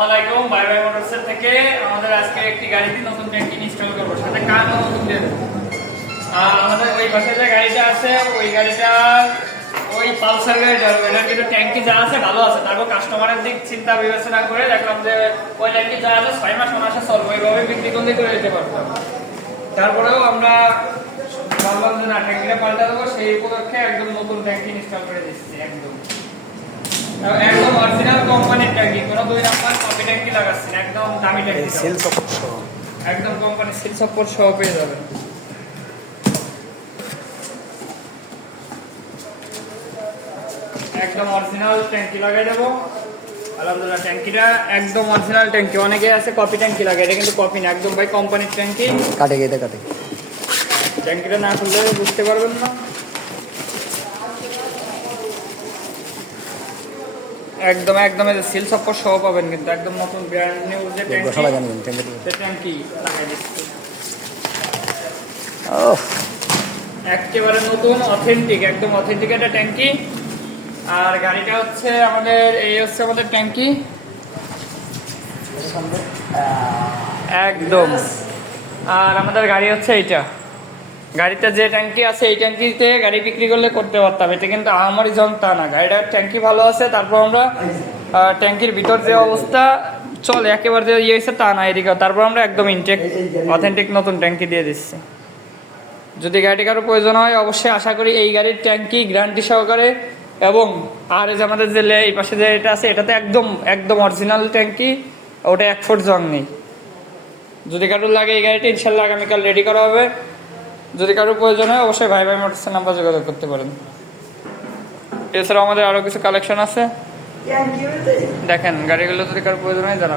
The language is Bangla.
আসসালামু আলাইকুম বাই বাই মোটরসের থেকে আমাদের আজকে একটি গাড়িতে নতুন ট্যাঙ্কি ইনস্টল করব সাথে কানও নতুন দিয়ে দেব। আমাদের ওই পাশে যে গাড়িটা আছে ওই গাড়িটা ওই পালসার গাড়িটা এটার কিন্তু ট্যাঙ্কি যা আছে ভালো আছে, তারপর কাস্টমারের দিক চিন্তা বিবেচনা করে দেখলাম যে ওই ট্যাঙ্কি যা আছে 6 মাস মাসে চলবে, ওইভাবে বিক্রি করে দিতে পারবো। তারপরেও আমরা ভাবলাম যে না ট্যাঙ্কিটা পাল্টা দেবো, সেই উপলক্ষে একদম নতুন ট্যাঙ্কি ইনস্টল করে দিচ্ছি। একদম অরিজিনাল কোম্পানির ট্যাঙ্কি, কোনো 2 নাম্বার কপি ট্যাঙ্কি লাগাচ্ছি না, একদম দামি ট্যাঙ্কি, সেল সাপোর্ট সহ একদম কোম্পানির সিল সাপোর্ট সহ পেয়ে যাবেন। একদম অরিজিনাল ট্যাঙ্কি লাগাই দেবো। আলহামদুলিল্লাহ ট্যাঙ্কিটা একদম অরিজিনাল ট্যাঙ্কি। অনেকে আছে কপি ট্যাঙ্কি লাগে, এটা কিন্তু কপি না, একদম ভাই কোম্পানির ট্যাঙ্কি। কাটে গেতে কাটে ট্যাঙ্কিটা না খুললে বুঝতে পারবেন না। একদম একদম সিল সাপোর্ট সহ পাবেন, কিন্তু একদম নতুন ব্র্যান্ড নিউ যে ট্যাঙ্কি লাগাই দিচ্ছি। একেবারে নতুন অথেন্টিক, একদম অথেন্টিক একটা ট্যাঙ্কি। আর গাড়িটা হচ্ছে আমাদের এই হচ্ছে আমাদের ট্যাঙ্কি একদম। আর আমাদের গাড়ি হচ্ছে এইটা, গাড়িতে যে ট্যাঙ্কি আছে এই ট্যাঙ্কিতে গাড়ি বিক্রি করলে করতে পারতাম, এটা কিন্তু আমারই জন তা না। গাড়িটার ট্যাঙ্কি ভালো আছে, তারপর আমরা ট্যাঙ্কির ভিতর যে অবস্থা চলে একেবারে যে ইয়ে হয়েছে তা না এদিকে, তারপর আমরা একদম ইনটেক অথেন্টিক নতুন ট্যাঙ্কি দিয়ে দিচ্ছি। যদি গাড়িটি কারো প্রয়োজন হয় অবশ্যই আশা করি এই গাড়ির ট্যাঙ্কি গ্যারান্টি সহকারে, এবং আর এই যে আমাদের যে এই পাশে যে এটা আছে এটাতে একদম একদম অরিজিনাল ট্যাঙ্কি, ওটা 1 ফুট জং নেই। যদি কারোর লাগে এই গাড়িটি ইনশাল্লাহ আগামীকাল রেডি করা হবে। যদি কারোর প্রয়োজন হয় অবশ্যই ভাই ভাই মোটরসের নাম্বার যোগাযোগ করতে পারেন। এছাড়াও আমাদের আরও কিছু কালেকশন আছে, দেখেন গাড়িগুলো যদি কারোর প্রয়োজন হয় জানাবেন।